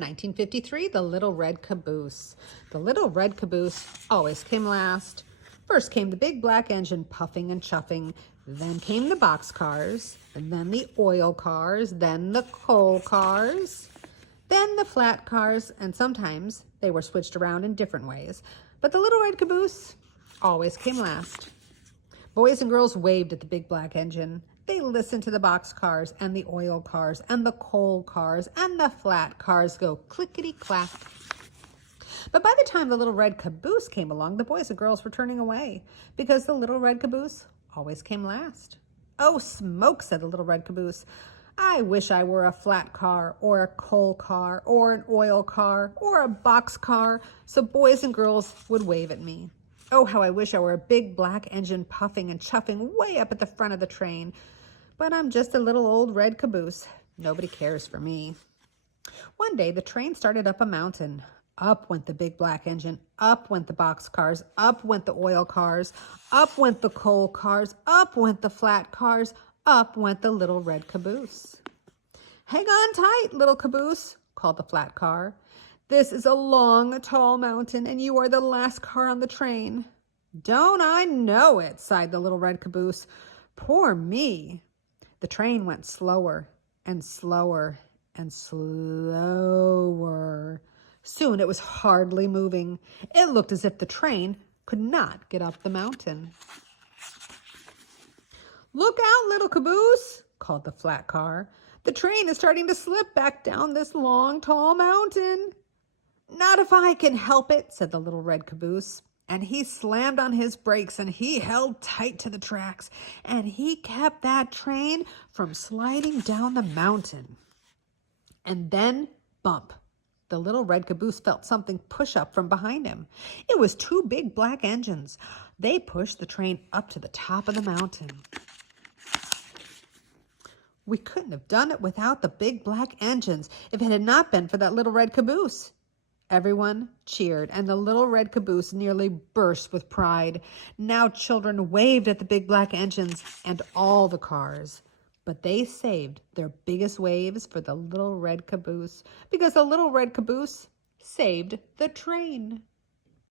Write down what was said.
1953, The Little Red Caboose. The Little Red Caboose always came last. First came the big black engine puffing and chuffing. Then came the box cars, and then the oil cars, then the coal cars, then the flat cars, and sometimes they were switched around in different ways. But the Little Red Caboose always came last. Boys and girls waved at the big black engine. They listened to the box cars and the oil cars and the coal cars and the flat cars go clickety-clack. But by the time the Little Red Caboose came along, the boys and girls were turning away because the Little Red Caboose always came last. "Oh, smoke," said the Little Red Caboose. "I wish I were a flat car or a coal car or an oil car or a box car so boys and girls would wave at me. Oh, how I wish I were a big black engine puffing and chuffing way up at the front of the train. But I'm just a little old red caboose. Nobody cares for me." One day the train started up a mountain. Up went the big black engine, up went the box cars, up went the oil cars, up went the coal cars, up went the flat cars, up went the Little Red Caboose. "Hang on tight, little caboose," called the flat car. "This is a long, tall mountain, and you are the last car on the train." "Don't I know it?" sighed the Little Red Caboose. "Poor me." The train went slower and slower and slower. Soon it was hardly moving. It looked as if the train could not get up the mountain. "Look out, little caboose," called the flat car. "The train is starting to slip back down this long, tall mountain." "Not if I can help it," said the Little Red Caboose. And he slammed on his brakes and he held tight to the tracks and he kept that train from sliding down the mountain. And then, bump, the Little Red Caboose felt something push up from behind him. It was two big black engines. They pushed the train up to the top of the mountain. "We couldn't have done it without the big black engines if it had not been for that Little Red Caboose." Everyone cheered, and the Little Red Caboose nearly burst with pride. Now children waved at the big black engines and all the cars. But they saved their biggest waves for the Little Red Caboose because the Little Red Caboose saved the train.